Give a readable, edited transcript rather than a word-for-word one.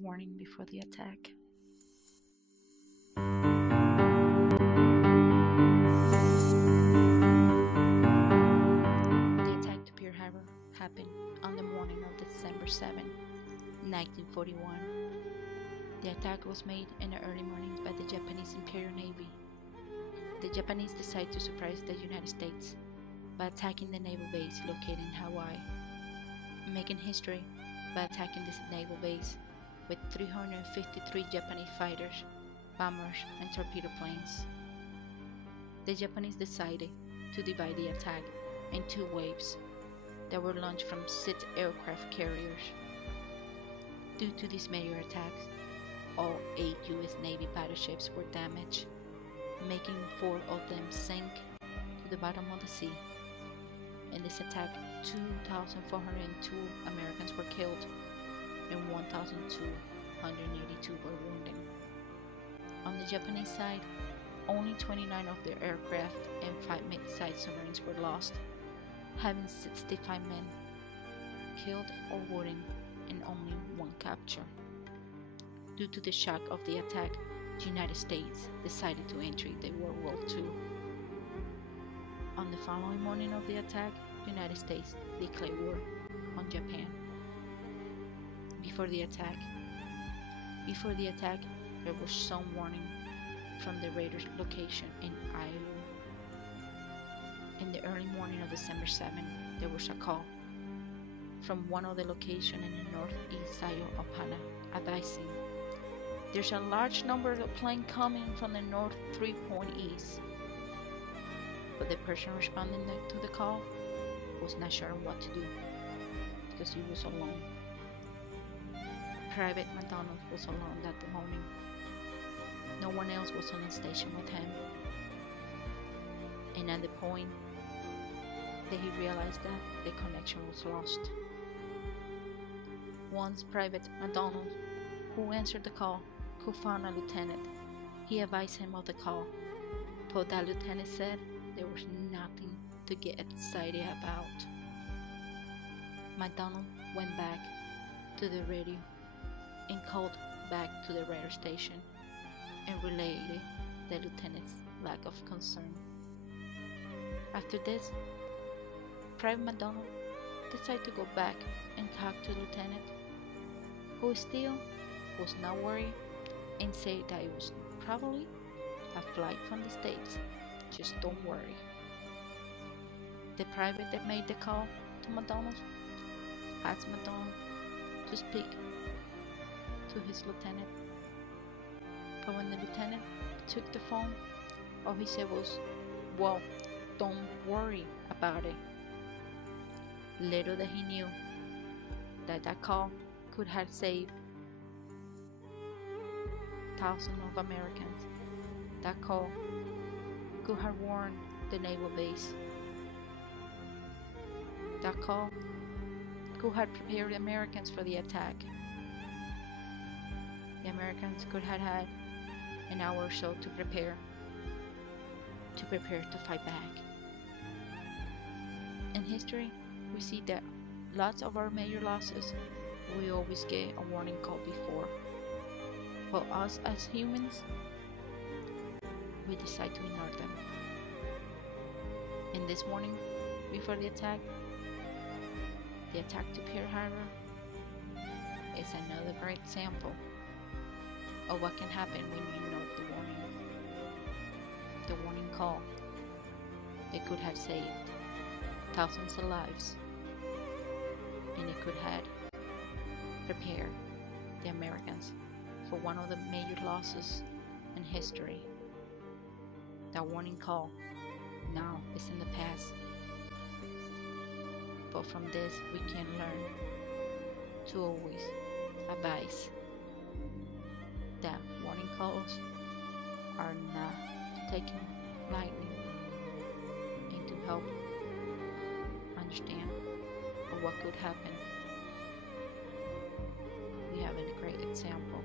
warning before the attack. The attack to Pearl Harbor happened on the morning of December 7, 1941. The attack was made in the early morning by the Japanese Imperial Navy. The Japanese decided to surprise the United States by attacking the naval base located in Hawaii, making history by attacking this naval base with 353 Japanese fighters, bombers, and torpedo planes. The Japanese decided to divide the attack in two waves that were launched from 6 aircraft carriers. Due to these major attacks, all 8 U.S. Navy battleships were damaged, making 4 of them sink to the bottom of the sea. In this attack, 2,402 Americans were killed and 1,282 were wounded. On the Japanese side, only 29 of their aircraft and 5 mid-sized submarines were lost, having 65 men killed or wounded and only 1 captured. Due to the shock of the attack, the United States decided to enter the World War II. On the following morning of the attack, the United States declared war on Japan. Before the attack, there was some warning from the raiders' location in Iowa. In the early morning of December 7, there was a call from one of the locations in the northeast side of Hana advising there's a large number of planes coming from the north 3-point east. But the person responding to the call was not sure what to do because he was alone. Private McDonald was alone that morning. No one else was on the station with him. And at the point that he realized that the connection was lost. Once Private McDonald, who answered the call, could find a lieutenant, he advised him of the call. But that lieutenant said there was nothing to get excited about. McDonald went back to the radio and called back to the radar station and relayed the lieutenant's lack of concern. After this, Private McDonald decided to go back and talk to the lieutenant, who still was not worried and said that it was probably a flight from the States. Just don't worry. The private that made the call to McDonald asked McDonald to speak to his lieutenant. But when the lieutenant took the phone, all he said was, "Well, don't worry about it." Little that he knew that call could have saved thousands of Americans. That call could have warned the naval base. That call could have prepared the Americans for the attack. The Americans could have had an hour or so to prepare to fight back. In history, we see that lots of our major losses, we always get a warning call before. But us as humans, we decide to ignore them. In this morning, before the attack to Pearl Harbor is another great example of what can happen when you ignore the warning call. It could have saved thousands of lives, and it could have prepared the Americans for one of the major losses in history. That warning call now is in the past, but from this we can learn to always advise that warning calls are not taken lightly, and to help understand what could happen. We have a great example